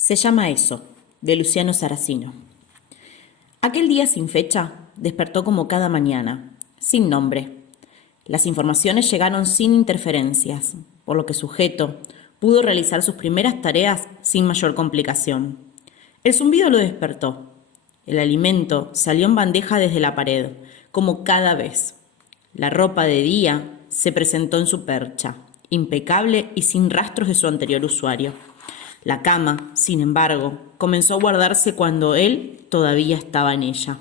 Se llama eso, de Luciano Saracino. Aquel día sin fecha despertó como cada mañana, sin nombre. Las informaciones llegaron sin interferencias, por lo que sujeto pudo realizar sus primeras tareas sin mayor complicación. El zumbido lo despertó. El alimento salió en bandeja desde la pared, como cada vez. La ropa de día se presentó en su percha, impecable y sin rastros de su anterior usuario. La cama, sin embargo, comenzó a guardarse cuando él todavía estaba en ella.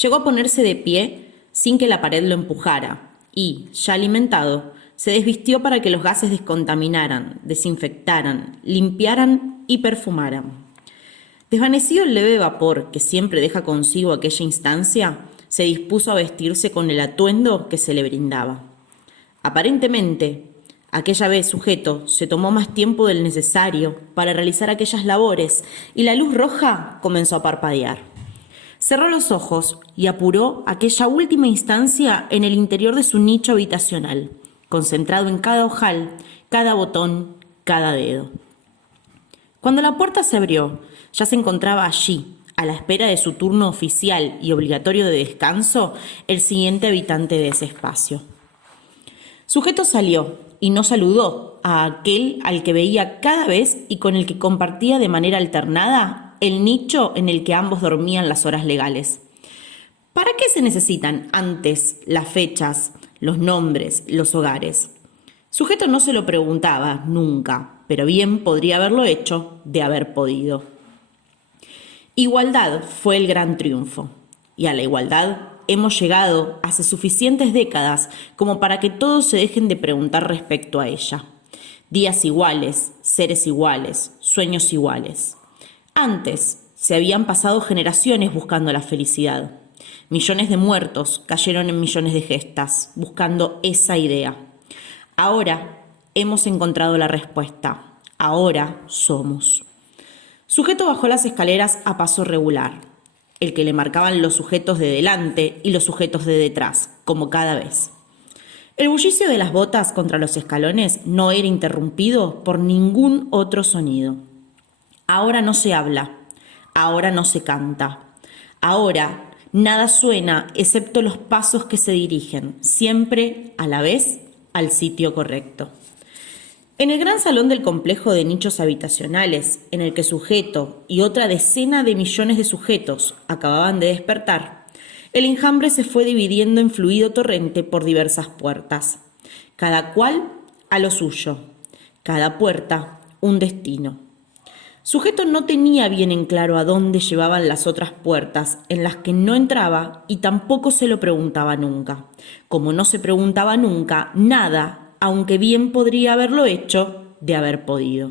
Llegó a ponerse de pie sin que la pared lo empujara y, ya alimentado, se desvistió para que los gases descontaminaran, desinfectaran, limpiaran y perfumaran. Desvanecido el leve vapor que siempre deja consigo aquella instancia, se dispuso a vestirse con el atuendo que se le brindaba. Aparentemente, aquella vez sujeto se tomó más tiempo del necesario para realizar aquellas labores y la luz roja comenzó a parpadear. Cerró los ojos y apuró aquella última instancia en el interior de su nicho habitacional, concentrado en cada ojal, cada botón, cada dedo. Cuando la puerta se abrió, ya se encontraba allí, a la espera de su turno oficial y obligatorio de descanso, el siguiente habitante de ese espacio. Sujeto salió y no saludó a aquel al que veía cada vez y con el que compartía de manera alternada el nicho en el que ambos dormían las horas legales. ¿Para qué se necesitan antes las fechas, los nombres, los hogares? Sujeto no se lo preguntaba nunca, pero bien podría haberlo hecho de haber podido. Igualdad fue el gran triunfo, y a la igualdad hemos llegado hace suficientes décadas como para que todos se dejen de preguntar respecto a ella. Días iguales, seres iguales, sueños iguales. Antes se habían pasado generaciones buscando la felicidad. Millones de muertos cayeron en millones de gestas, buscando esa idea. Ahora hemos encontrado la respuesta. Ahora somos. Sujeto bajó las escaleras a paso regular, el que le marcaban los sujetos de delante y los sujetos de detrás, como cada vez. El bullicio de las botas contra los escalones no era interrumpido por ningún otro sonido. Ahora no se habla, ahora no se canta, ahora nada suena excepto los pasos que se dirigen, siempre a la vez, al sitio correcto. En el gran salón del complejo de nichos habitacionales, en el que sujeto y otra decena de millones de sujetos acababan de despertar, el enjambre se fue dividiendo en fluido torrente por diversas puertas, cada cual a lo suyo, cada puerta un destino. Sujeto no tenía bien en claro a dónde llevaban las otras puertas en las que no entraba y tampoco se lo preguntaba nunca. Como no se preguntaba nunca nada, aunque bien podría haberlo hecho de haber podido.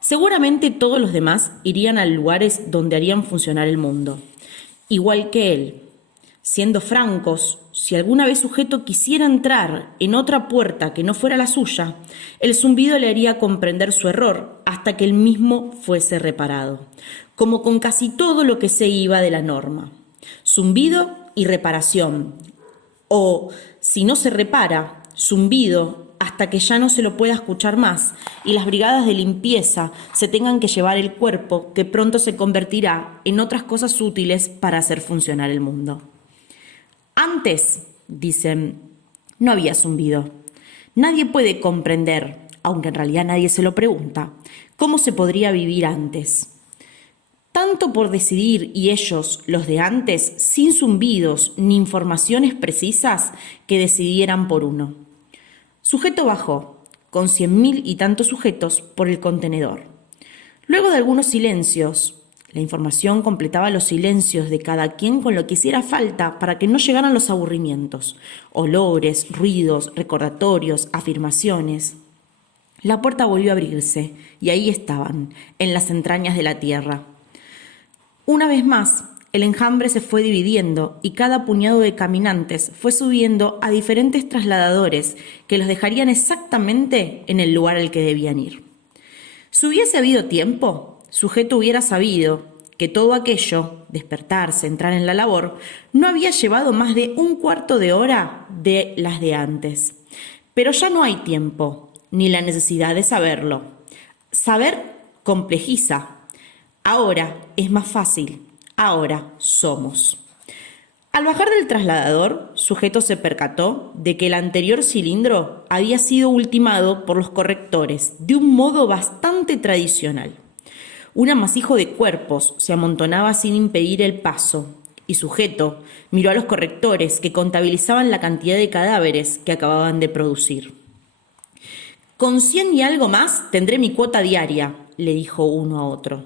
Seguramente todos los demás irían a lugares donde harían funcionar el mundo, igual que él. Siendo francos, si alguna vez sujeto quisiera entrar en otra puerta que no fuera la suya, el zumbido le haría comprender su error hasta que él mismo fuese reparado, como con casi todo lo que se iba de la norma. Zumbido y reparación, o si no se repara, zumbido hasta que ya no se lo pueda escuchar más y las brigadas de limpieza se tengan que llevar el cuerpo que pronto se convertirá en otras cosas útiles para hacer funcionar el mundo. Antes, dicen, no había zumbido. Nadie puede comprender, aunque en realidad nadie se lo pregunta, cómo se podría vivir antes. Tanto por decidir y ellos, los de antes, sin zumbidos ni informaciones precisas que decidieran por uno. Sujeto bajó, con 100.000 y tantos sujetos, por el contenedor. Luego de algunos silencios, la información completaba los silencios de cada quien con lo que hiciera falta para que no llegaran los aburrimientos, olores, ruidos, recordatorios, afirmaciones. La puerta volvió a abrirse y ahí estaban, en las entrañas de la tierra. Una vez más, el enjambre se fue dividiendo y cada puñado de caminantes fue subiendo a diferentes trasladadores que los dejarían exactamente en el lugar al que debían ir. Si hubiese habido tiempo, sujeto hubiera sabido que todo aquello, despertarse, entrar en la labor, no había llevado más de un cuarto de hora de las de antes. Pero ya no hay tiempo, ni la necesidad de saberlo. Saber complejiza. Ahora es más fácil, ahora somos. Al bajar del trasladador, Sujeto se percató de que el anterior cilindro había sido ultimado por los correctores de un modo bastante tradicional. Un amasijo de cuerpos se amontonaba sin impedir el paso, y Sujeto miró a los correctores que contabilizaban la cantidad de cadáveres que acababan de producir. «Con 100 y algo más tendré mi cuota diaria», le dijo uno a otro.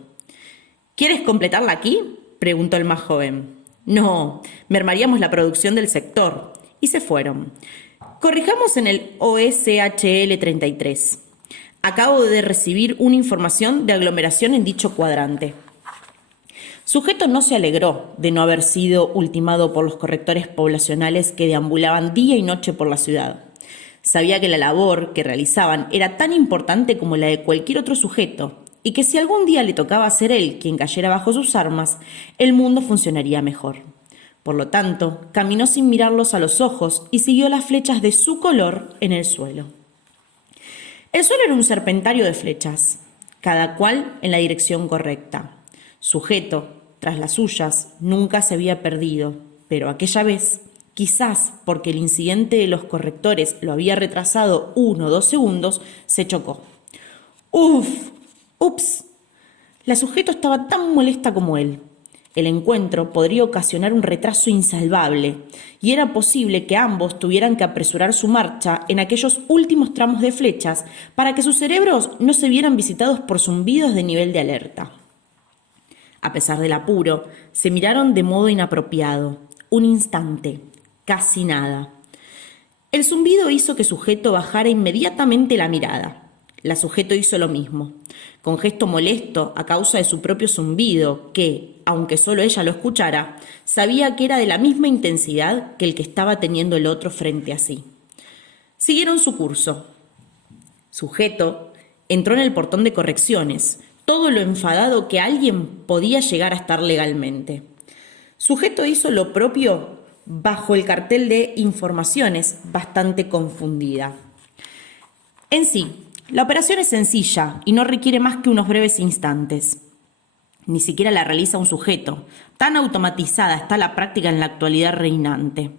«¿Quieres completarla aquí?», preguntó el más joven. «No, mermaríamos la producción del sector». Y se fueron. Corrijamos en el OSHL 33. Acabo de recibir una información de aglomeración en dicho cuadrante. Sujeto no se alegró de no haber sido ultimado por los correctores poblacionales que deambulaban día y noche por la ciudad. Sabía que la labor que realizaban era tan importante como la de cualquier otro sujeto, y que si algún día le tocaba ser él quien cayera bajo sus armas, el mundo funcionaría mejor. Por lo tanto, caminó sin mirarlos a los ojos y siguió las flechas de su color en el suelo. El suelo era un serpentario de flechas, cada cual en la dirección correcta. Sujeto, tras las suyas, nunca se había perdido, pero aquella vez, quizás porque el incidente de los correctores lo había retrasado 1 o 2 segundos, se chocó. ¡Uf! ¡Ups! La Sujeto estaba tan molesta como él. El encuentro podría ocasionar un retraso insalvable, y era posible que ambos tuvieran que apresurar su marcha en aquellos últimos tramos de flechas para que sus cerebros no se vieran visitados por zumbidos de nivel de alerta. A pesar del apuro, se miraron de modo inapropiado. Un instante, casi nada. El zumbido hizo que Sujeto bajara inmediatamente la mirada. La Sujeto hizo lo mismo, con gesto molesto a causa de su propio zumbido, que, aunque solo ella lo escuchara, sabía que era de la misma intensidad que el que estaba teniendo el otro frente a sí. Siguieron su curso. Sujeto entró en el portón de correcciones, todo lo enfadado que alguien podía llegar a estar legalmente. Sujeto hizo lo propio bajo el cartel de informaciones, bastante confundida. En sí, la operación es sencilla y no requiere más que unos breves instantes. Ni siquiera la realiza un sujeto. Tan automatizada está la práctica en la actualidad reinante.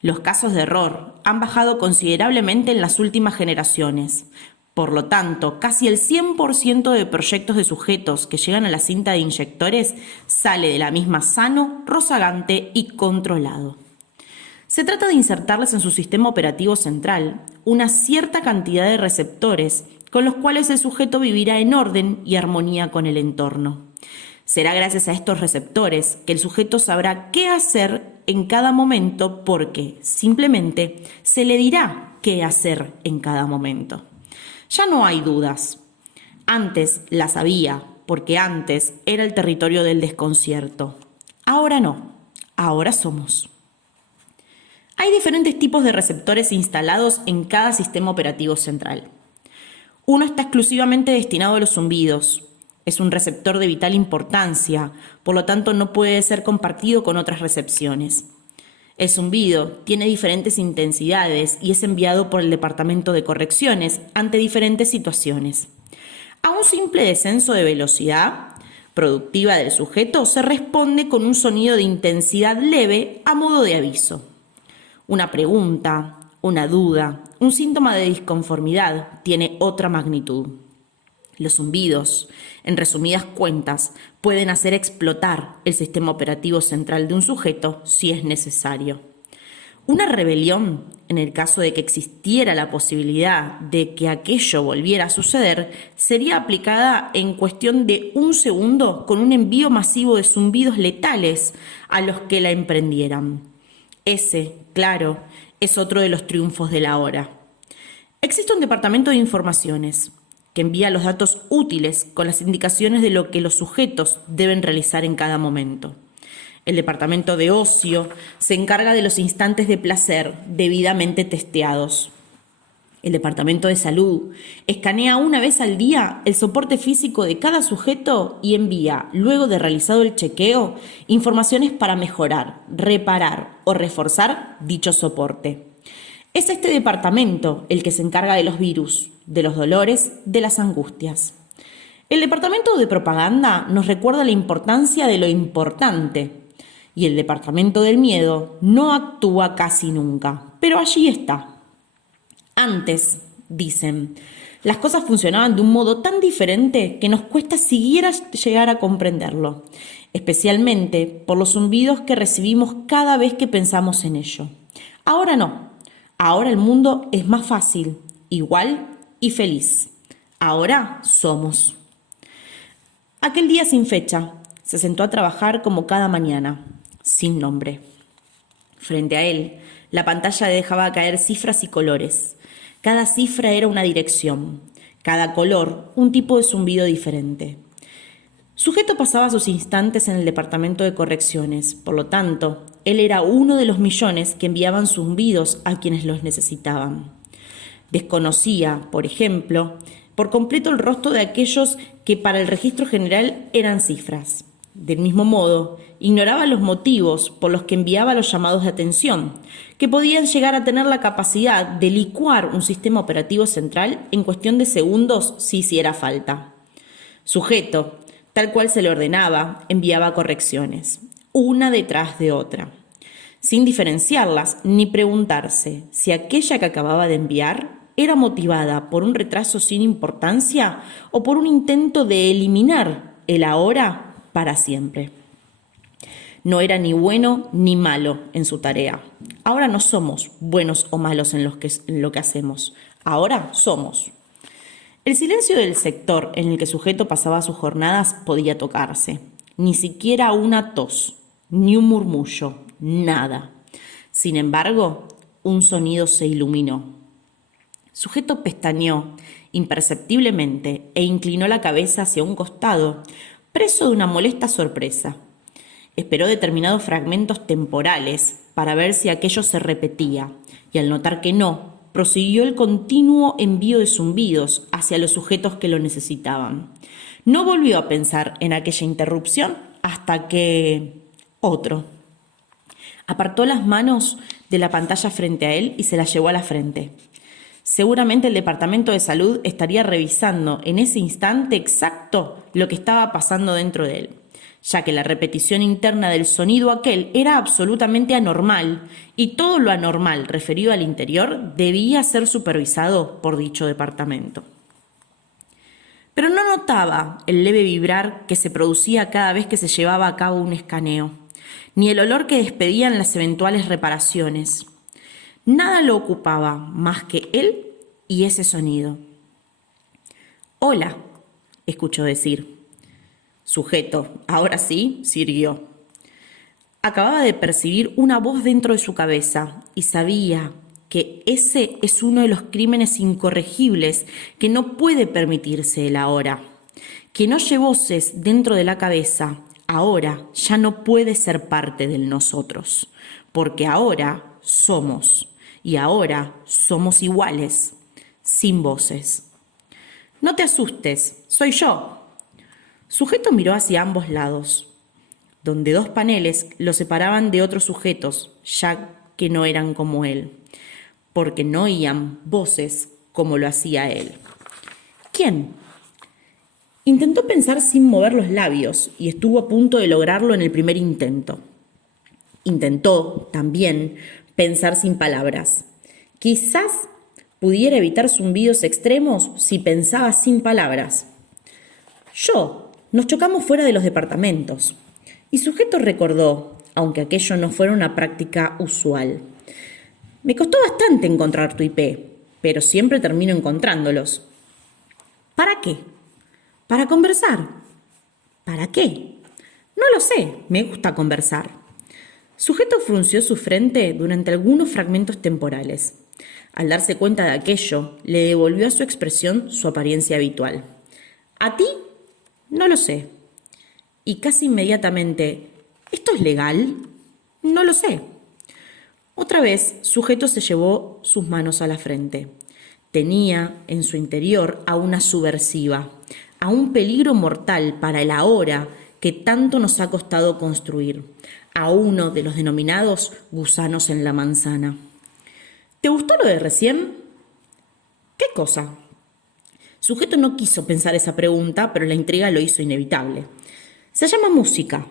Los casos de error han bajado considerablemente en las últimas generaciones. Por lo tanto, casi el 100% de proyectos de sujetos que llegan a la cinta de inyectores sale de la misma sano, rozagante y controlado. Se trata de insertarles en su sistema operativo central una cierta cantidad de receptores con los cuales el sujeto vivirá en orden y armonía con el entorno. Será gracias a estos receptores que el sujeto sabrá qué hacer en cada momento porque, simplemente, se le dirá qué hacer en cada momento. Ya no hay dudas. Antes las había, porque antes era el territorio del desconcierto. Ahora no, ahora somos. Hay diferentes tipos de receptores instalados en cada sistema operativo central. Uno está exclusivamente destinado a los zumbidos. Es un receptor de vital importancia, por lo tanto no puede ser compartido con otras recepciones. El zumbido tiene diferentes intensidades y es enviado por el departamento de correcciones ante diferentes situaciones. A un simple descenso de velocidad productiva del sujeto se responde con un sonido de intensidad leve a modo de aviso. Una pregunta, una duda, un síntoma de disconformidad tiene otra magnitud. Los zumbidos, en resumidas cuentas, pueden hacer explotar el sistema operativo central de un sujeto si es necesario. Una rebelión, en el caso de que existiera la posibilidad de que aquello volviera a suceder, sería aplicada en cuestión de 1 segundo con un envío masivo de zumbidos letales a los que la emprendieran. Ese, claro, es otro de los triunfos de la hora. Existe un departamento de informaciones que envía los datos útiles con las indicaciones de lo que los sujetos deben realizar en cada momento. El departamento de ocio se encarga de los instantes de placer debidamente testeados. El departamento de salud escanea una vez al día el soporte físico de cada sujeto y envía, luego de realizado el chequeo, informaciones para mejorar, reparar o reforzar dicho soporte. Es este departamento el que se encarga de los virus, de los dolores, de las angustias. El departamento de propaganda nos recuerda la importancia de lo importante y el departamento del miedo no actúa casi nunca, pero allí está. Antes, dicen, las cosas funcionaban de un modo tan diferente que nos cuesta siquiera llegar a comprenderlo, especialmente por los zumbidos que recibimos cada vez que pensamos en ello. Ahora no, ahora el mundo es más fácil, igual y feliz. Ahora somos. Aquel día sin fecha, se sentó a trabajar como cada mañana, sin nombre. Frente a él, la pantalla dejaba caer cifras y colores. Cada cifra era una dirección, cada color un tipo de zumbido diferente. Sujeto pasaba sus instantes en el departamento de correcciones, por lo tanto, él era uno de los millones que enviaban zumbidos a quienes los necesitaban. Desconocía, por ejemplo, por completo el rostro de aquellos que para el registro general eran cifras. Del mismo modo, ignoraba los motivos por los que enviaba los llamados de atención, que podían llegar a tener la capacidad de licuar un sistema operativo central en cuestión de segundos si hiciera falta. Sujeto, tal cual se le ordenaba, enviaba correcciones, una detrás de otra, sin diferenciarlas ni preguntarse si aquella que acababa de enviar era motivada por un retraso sin importancia o por un intento de eliminar el ahora para siempre. No era ni bueno ni malo en su tarea. Ahora no somos buenos o malos en lo que hacemos. Ahora somos. El silencio del sector en el que Sujeto pasaba sus jornadas podía tocarse. Ni siquiera una tos, ni un murmullo, nada. Sin embargo, un sonido se iluminó. Sujeto pestañeó imperceptiblemente e inclinó la cabeza hacia un costado, preso de una molesta sorpresa. Esperó determinados fragmentos temporales para ver si aquello se repetía, y al notar que no, prosiguió el continuo envío de zumbidos hacia los sujetos que lo necesitaban. No volvió a pensar en aquella interrupción hasta que... otro. Apartó las manos de la pantalla frente a él y se las llevó a la frente. Seguramente el Departamento de Salud estaría revisando en ese instante exacto lo que estaba pasando dentro de él, ya que la repetición interna del sonido aquel era absolutamente anormal y todo lo anormal referido al interior debía ser supervisado por dicho departamento. Pero no notaba el leve vibrar que se producía cada vez que se llevaba a cabo un escaneo, ni el olor que despedían las eventuales reparaciones. Nada lo ocupaba más que él y ese sonido. «Hola», escuchó decir. Sujeto, ahora sí, sirvió. Acababa de percibir una voz dentro de su cabeza y sabía que ese es uno de los crímenes incorregibles que no puede permitirse el ahora. Quien oye voces dentro de la cabeza, ahora ya no puede ser parte del nosotros, porque ahora somos, y ahora somos iguales, sin voces. «No te asustes, soy yo». Sujeto miró hacia ambos lados, donde dos paneles lo separaban de otros sujetos, ya que no eran como él, porque no oían voces como lo hacía él. ¿Quién? Intentó pensar sin mover los labios y estuvo a punto de lograrlo en el primer intento. Intentó, también, pensar sin palabras. Quizás pudiera evitar zumbidos extremos si pensaba sin palabras. Nos chocamos fuera de los departamentos. Y Sujeto recordó, aunque aquello no fuera una práctica usual. Me costó bastante encontrar tu IP, pero siempre termino encontrándolos. ¿Para qué? Para conversar. ¿Para qué? No lo sé, me gusta conversar. Sujeto frunció su frente durante algunos fragmentos temporales. Al darse cuenta de aquello, le devolvió a su expresión su apariencia habitual. ¿A ti? No lo sé. Y casi inmediatamente, ¿esto es legal? No lo sé. Otra vez, Sujeto se llevó sus manos a la frente. Tenía en su interior a una subversiva, a un peligro mortal para el ahora que tanto nos ha costado construir, a uno de los denominados gusanos en la manzana. ¿Te gustó lo de recién? ¿Qué cosa? Sujeto no quiso pensar esa pregunta, pero la intriga lo hizo inevitable. Se llama música.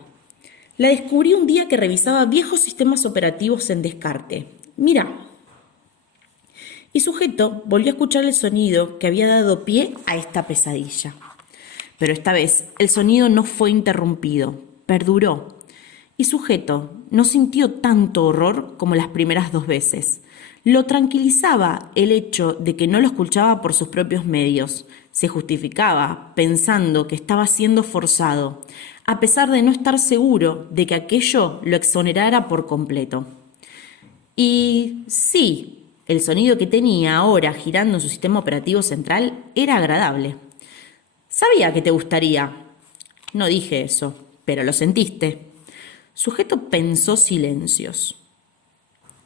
La descubrí un día que revisaba viejos sistemas operativos en descarte. Mira. Y Sujeto volvió a escuchar el sonido que había dado pie a esta pesadilla. Pero esta vez el sonido no fue interrumpido, perduró. Y Sujeto no sintió tanto horror como las primeras 2 veces. Lo tranquilizaba el hecho de que no lo escuchaba por sus propios medios. Se justificaba pensando que estaba siendo forzado, a pesar de no estar seguro de que aquello lo exonerara por completo. Y sí, el sonido que tenía ahora girando en su sistema operativo central era agradable. Sabía que te gustaría. No dije eso, pero lo sentiste. Sujeto pensó silencios.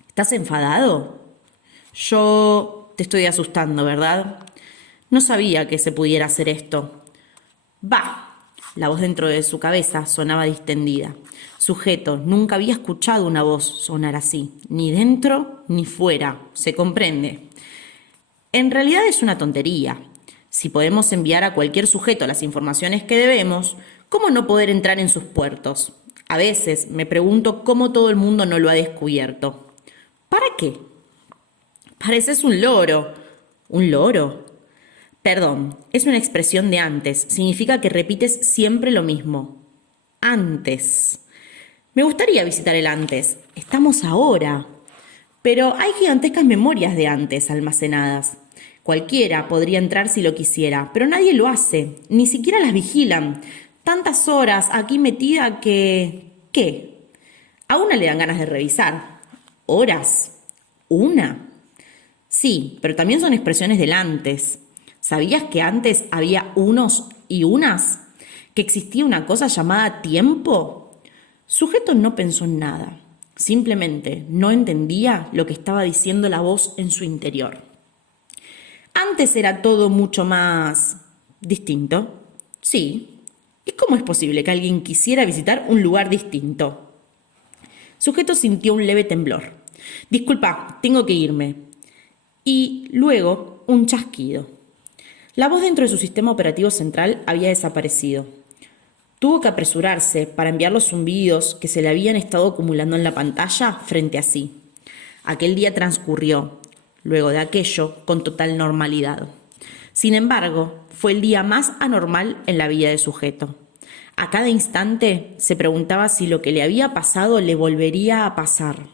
¿Estás enfadado? Yo te estoy asustando, ¿verdad? No sabía que se pudiera hacer esto. Bah. La voz dentro de su cabeza sonaba distendida. Sujeto nunca había escuchado una voz sonar así, ni dentro ni fuera, se comprende. En realidad es una tontería. Si podemos enviar a cualquier sujeto las informaciones que debemos, ¿cómo no poder entrar en sus puertos? A veces me pregunto cómo todo el mundo no lo ha descubierto. ¿Para qué? Pareces un loro. ¿Un loro? Perdón, es una expresión de antes. Significa que repites siempre lo mismo. Antes. Me gustaría visitar el antes. Estamos ahora. Pero hay gigantescas memorias de antes almacenadas. Cualquiera podría entrar si lo quisiera, pero nadie lo hace. Ni siquiera las vigilan. Tantas horas aquí metida que... ¿Qué? A una le dan ganas de revisar. ¿Horas? ¿Una? Sí, pero también son expresiones del antes. ¿Sabías que antes había unos y unas? ¿Que existía una cosa llamada tiempo? Sujeto no pensó en nada. Simplemente no entendía lo que estaba diciendo la voz en su interior. Antes era todo mucho más distinto. Sí. ¿Y cómo es posible que alguien quisiera visitar un lugar distinto? Sujeto sintió un leve temblor. Disculpa, tengo que irme. Y luego un chasquido. La voz dentro de su sistema operativo central había desaparecido. Tuvo que apresurarse para enviar los zumbidos que se le habían estado acumulando en la pantalla frente a sí. Aquel día transcurrió, luego de aquello, con total normalidad. Sin embargo, fue el día más anormal en la vida de Sujeto. A cada instante se preguntaba si lo que le había pasado le volvería a pasar.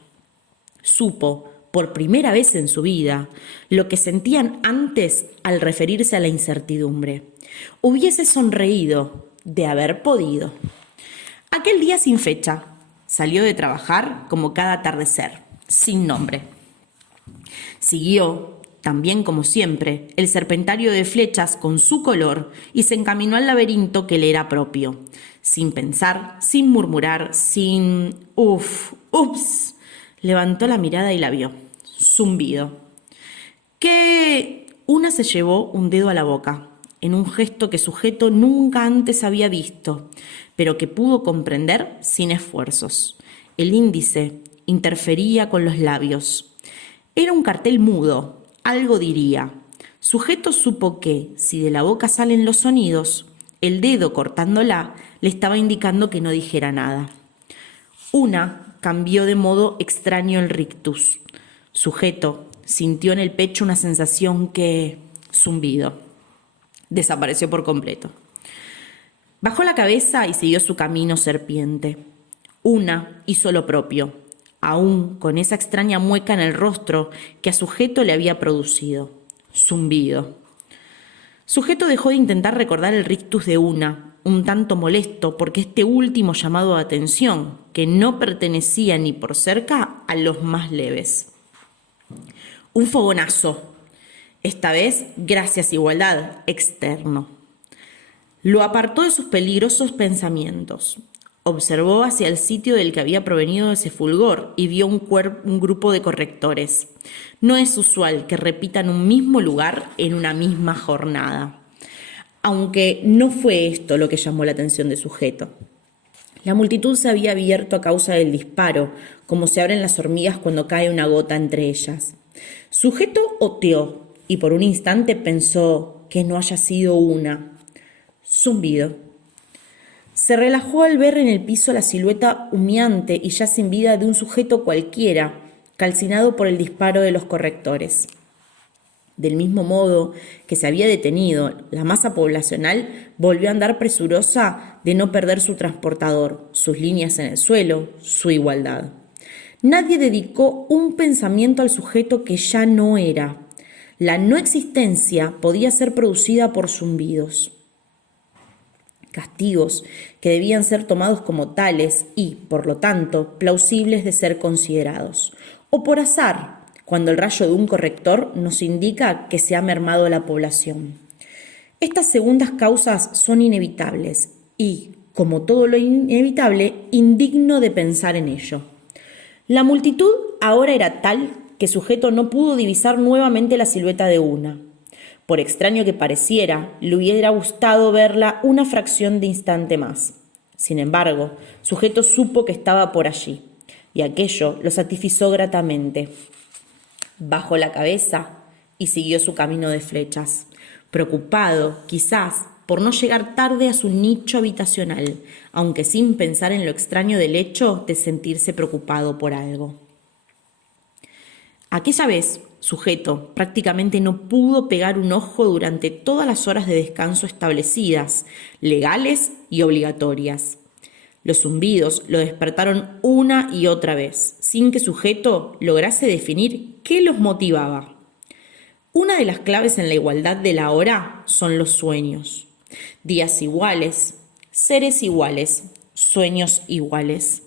Supo, por primera vez en su vida, lo que sentían antes al referirse a la incertidumbre. Hubiese sonreído de haber podido. Aquel día sin fecha, salió de trabajar como cada atardecer, sin nombre. Siguió, también como siempre, el serpentario de flechas con su color y se encaminó al laberinto que le era propio, sin pensar, sin murmurar, sin... ups. Levantó la mirada y la vio. Zumbido. Que una se llevó un dedo a la boca, en un gesto que Sujeto nunca antes había visto, pero que pudo comprender sin esfuerzos. El índice interfería con los labios. Era un cartel mudo, algo diría. Sujeto supo que, si de la boca salen los sonidos, el dedo cortándola le estaba indicando que no dijera nada. Una cambió de modo extraño el rictus. Sujeto sintió en el pecho una sensación que... zumbido. Desapareció por completo. Bajó la cabeza y siguió su camino serpiente. Una hizo lo propio, aún con esa extraña mueca en el rostro que a Sujeto le había producido. Zumbido. Sujeto dejó de intentar recordar el rictus de una, un tanto molesto porque este último llamado de atención, que no pertenecía ni por cerca a los más leves. Un fogonazo, esta vez gracias a igualdad, externo. Lo apartó de sus peligrosos pensamientos. Observó hacia el sitio del que había provenido ese fulgor y vio un grupo de correctores. No es usual que repitan un mismo lugar en una misma jornada. Aunque no fue esto lo que llamó la atención de Sujeto. La multitud se había abierto a causa del disparo, como se abren las hormigas cuando cae una gota entre ellas. Sujeto oteó y por un instante pensó, que no haya sido una. Zumbido. Se relajó al ver en el piso la silueta humeante y ya sin vida de un sujeto cualquiera, calcinado por el disparo de los correctores. Del mismo modo que se había detenido, la masa poblacional volvió a andar presurosa de no perder su transportador, sus líneas en el suelo, su igualdad. Nadie dedicó un pensamiento al sujeto que ya no era. La no existencia podía ser producida por zumbidos. Castigos que debían ser tomados como tales y, por lo tanto, plausibles de ser considerados. O por azar, cuando el rayo de un corrector nos indica que se ha mermado la población. Estas segundas causas son inevitables y, como todo lo inevitable, indigno de pensar en ello. La multitud ahora era tal que el sujeto no pudo divisar nuevamente la silueta de una. Por extraño que pareciera, le hubiera gustado verla una fracción de instante más. Sin embargo, sujeto supo que estaba por allí, y aquello lo satisfizo gratamente. Bajó la cabeza y siguió su camino de flechas, preocupado, quizás, por no llegar tarde a su nicho habitacional, aunque sin pensar en lo extraño del hecho de sentirse preocupado por algo. Aquella vez, sujeto prácticamente no pudo pegar un ojo durante todas las horas de descanso establecidas, legales y obligatorias. Los zumbidos lo despertaron una y otra vez, sin que sujeto lograse definir qué los motivaba. Una de las claves en la igualdad de la hora son los sueños. Días iguales, seres iguales, sueños iguales.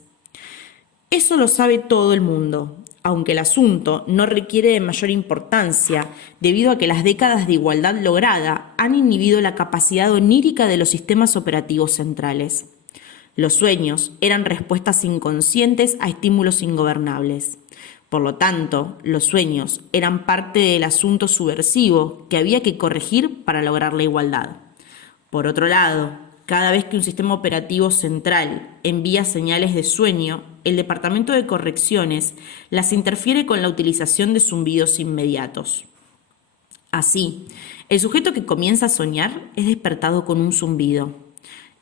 Eso lo sabe todo el mundo, aunque el asunto no requiere de mayor importancia debido a que las décadas de igualdad lograda han inhibido la capacidad onírica de los sistemas operativos centrales. Los sueños eran respuestas inconscientes a estímulos ingobernables. Por lo tanto, los sueños eran parte del asunto subversivo que había que corregir para lograr la igualdad. Por otro lado, cada vez que un sistema operativo central envía señales de sueño, el Departamento de Correcciones las interfiere con la utilización de zumbidos inmediatos. Así, el sujeto que comienza a soñar es despertado con un zumbido.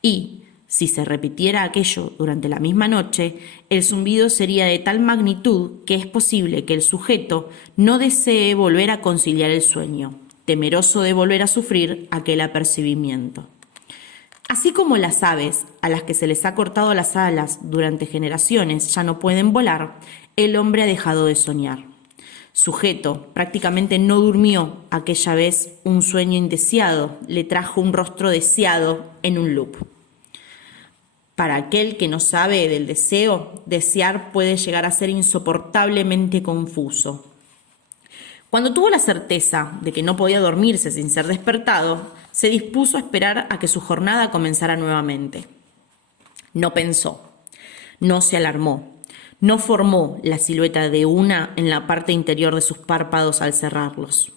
Y, si se repitiera aquello durante la misma noche, el zumbido sería de tal magnitud que es posible que el sujeto no desee volver a conciliar el sueño, temeroso de volver a sufrir aquel apercibimiento. Así como las aves, a las que se les ha cortado las alas durante generaciones, ya no pueden volar, el hombre ha dejado de soñar. Sujeto prácticamente no durmió aquella vez, un sueño indeseado le trajo un rostro deseado en un loop. Para aquel que no sabe del deseo, desear puede llegar a ser insoportablemente confuso. Cuando tuvo la certeza de que no podía dormirse sin ser despertado, se dispuso a esperar a que su jornada comenzara nuevamente. No pensó, no se alarmó, no formó la silueta de una en la parte interior de sus párpados al cerrarlos.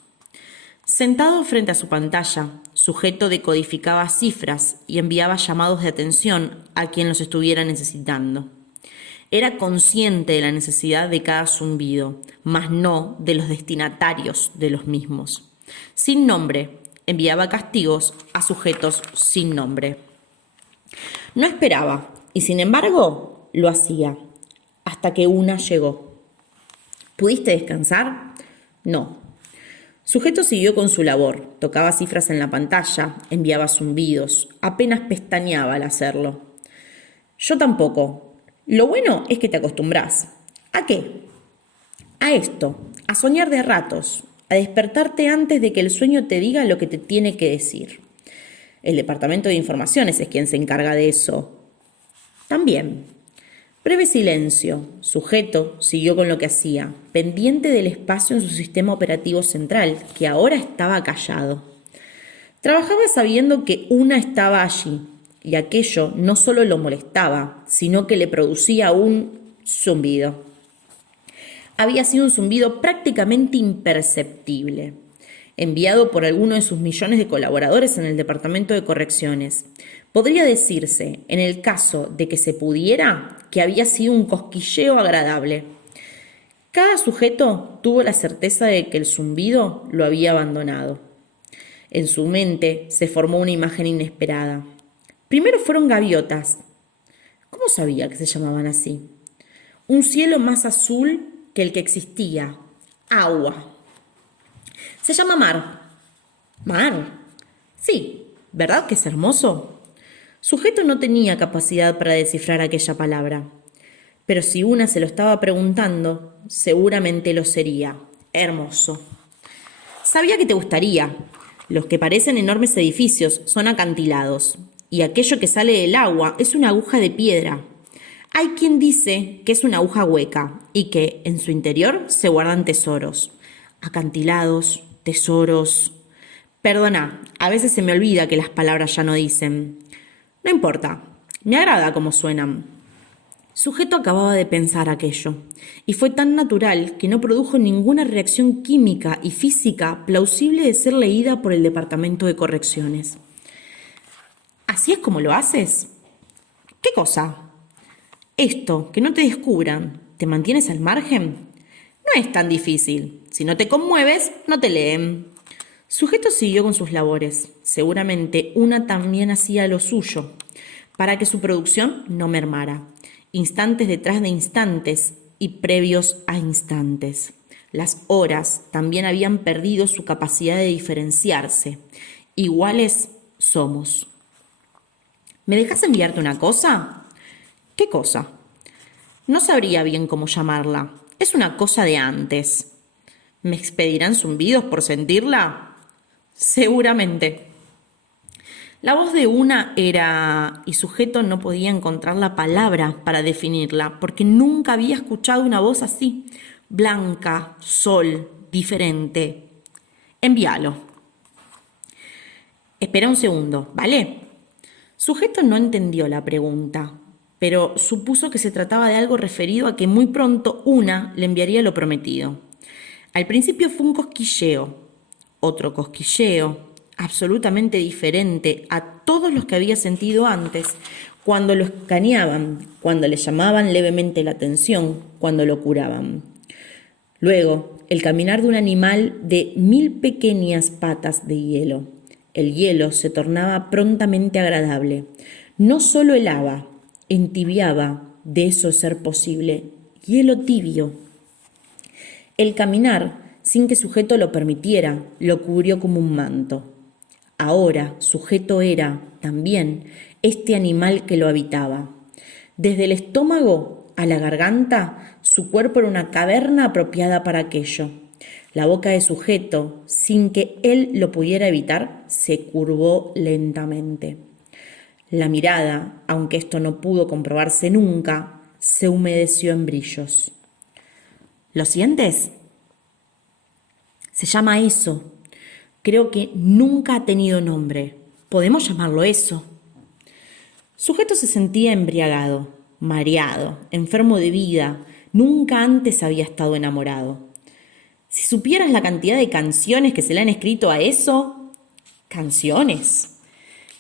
Sentado frente a su pantalla, sujeto decodificaba cifras y enviaba llamados de atención a quien los estuviera necesitando. Era consciente de la necesidad de cada zumbido, mas no de los destinatarios de los mismos. Sin nombre, enviaba castigos a sujetos sin nombre. No esperaba, y sin embargo, lo hacía, hasta que una llegó. ¿Pudiste descansar? No. Sujeto siguió con su labor, tocaba cifras en la pantalla, enviaba zumbidos, apenas pestañeaba al hacerlo. Yo tampoco. Lo bueno es que te acostumbrás. ¿A qué? A esto, a soñar de ratos, a despertarte antes de que el sueño te diga lo que te tiene que decir. El Departamento de Informaciones es quien se encarga de eso. También. Breve silencio. Sujeto siguió con lo que hacía, pendiente del espacio en su sistema operativo central, que ahora estaba callado. Trabajaba sabiendo que una estaba allí, y aquello no solo lo molestaba, sino que le producía un zumbido. Había sido un zumbido prácticamente imperceptible, enviado por alguno de sus millones de colaboradores en el Departamento de Correcciones. Podría decirse, en el caso de que se pudiera, que había sido un cosquilleo agradable. Cada sujeto tuvo la certeza de que el zumbido lo había abandonado. En su mente se formó una imagen inesperada. Primero fueron gaviotas. ¿Cómo sabía que se llamaban así? Un cielo más azul que el que existía. Agua. Se llama mar. Mar. Sí, ¿verdad que es hermoso? Sujeto no tenía capacidad para descifrar aquella palabra. Pero si una se lo estaba preguntando, seguramente lo sería. Hermoso. Sabía que te gustaría. Los que parecen enormes edificios son acantilados, y aquello que sale del agua es una aguja de piedra. Hay quien dice que es una aguja hueca y que en su interior se guardan tesoros. Acantilados, tesoros. Perdona, a veces se me olvida que las palabras ya no dicen. No importa, me agrada cómo suenan. Sujeto acababa de pensar aquello, y fue tan natural que no produjo ninguna reacción química y física plausible de ser leída por el departamento de correcciones. ¿Así es como lo haces? ¿Qué cosa? Esto, que no te descubran, ¿te mantienes al margen? No es tan difícil. Si no te conmueves, no te leen. Sujeto siguió con sus labores. Seguramente una también hacía lo suyo, para que su producción no mermara. Instantes detrás de instantes y previos a instantes. Las horas también habían perdido su capacidad de diferenciarse. Iguales somos. ¿Me dejas enviarte una cosa? ¿Qué cosa? No sabría bien cómo llamarla. Es una cosa de antes. ¿Me expedirán zumbidos por sentirla? Seguramente. La voz de una era, y Sujeto no podía encontrar la palabra para definirla, porque nunca había escuchado una voz así, blanca, sol, diferente. Envíalo. Espera un segundo, ¿vale? Sujeto no entendió la pregunta, pero supuso que se trataba de algo referido a que muy pronto una le enviaría lo prometido. Al principio fue un cosquilleo, otro cosquilleo, absolutamente diferente a todos los que había sentido antes, cuando lo escaneaban, cuando le llamaban levemente la atención, cuando lo curaban. Luego, el caminar de un animal de 1000 pequeñas patas de hielo. El hielo se tornaba prontamente agradable. No solo helaba, entibiaba, de eso ser posible, hielo tibio. El caminar, sin que Sujeto lo permitiera, lo cubrió como un manto. Ahora Sujeto era, también, este animal que lo habitaba. Desde el estómago a la garganta, su cuerpo era una caverna apropiada para aquello. La boca de Sujeto, sin que él lo pudiera evitar, se curvó lentamente. La mirada, aunque esto no pudo comprobarse nunca, se humedeció en brillos. ¿Lo sientes? Se llama eso. Creo que nunca ha tenido nombre. ¿Podemos llamarlo eso? Sujeto se sentía embriagado, mareado, enfermo de vida. Nunca antes había estado enamorado. Si supieras la cantidad de canciones que se le han escrito a eso... ¿Canciones?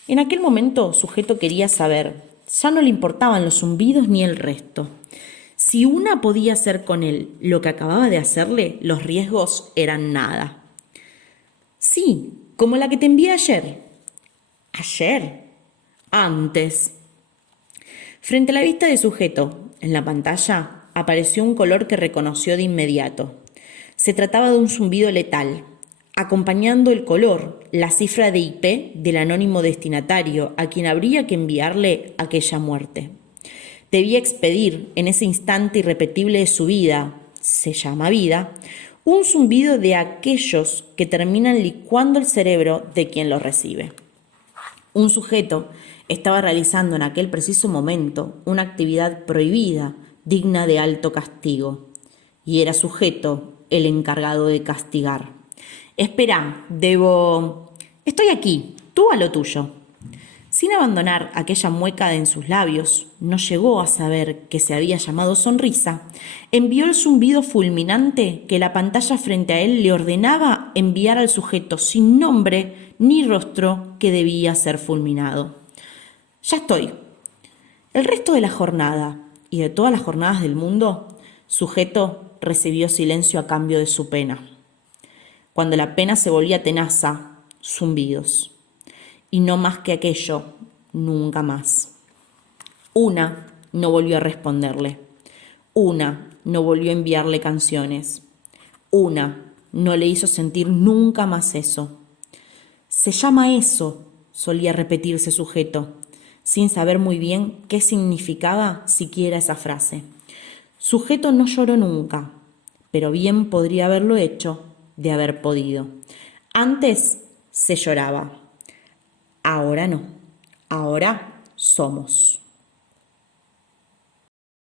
En aquel momento Sujeto quería saber. Ya no le importaban los zumbidos ni el resto. Si una podía hacer con él lo que acababa de hacerle, los riesgos eran nada. Sí, como la que te envié ayer. ¿Ayer? Antes. Frente a la vista de Sujeto, en la pantalla, apareció un color que reconoció de inmediato. Se trataba de un zumbido letal, acompañando el color, la cifra de IP del anónimo destinatario a quien habría que enviarle aquella muerte. Debía expedir en ese instante irrepetible de su vida, se llama vida, un zumbido de aquellos que terminan licuando el cerebro de quien lo recibe. Un sujeto estaba realizando en aquel preciso momento una actividad prohibida, digna de alto castigo, y era Sujeto el encargado de castigar. Espera, Estoy aquí, tú a lo tuyo. Sin abandonar aquella mueca en sus labios, no llegó a saber que se había llamado sonrisa, envió el zumbido fulminante que la pantalla frente a él le ordenaba enviar al sujeto sin nombre ni rostro que debía ser fulminado. Ya estoy. El resto de la jornada, y de todas las jornadas del mundo, Sujeto recibió silencio a cambio de su pena. Cuando la pena se volvía tenaza, zumbidos. Y no más que aquello, nunca más. Una no volvió a responderle. Una no volvió a enviarle canciones. Una no le hizo sentir nunca más eso. Se llama eso, solía repetirse sujeto, sin saber muy bien qué significaba siquiera esa frase. Sujeto no lloró nunca, pero bien podría haberlo hecho de haber podido. Antes se lloraba, ahora no, ahora somos.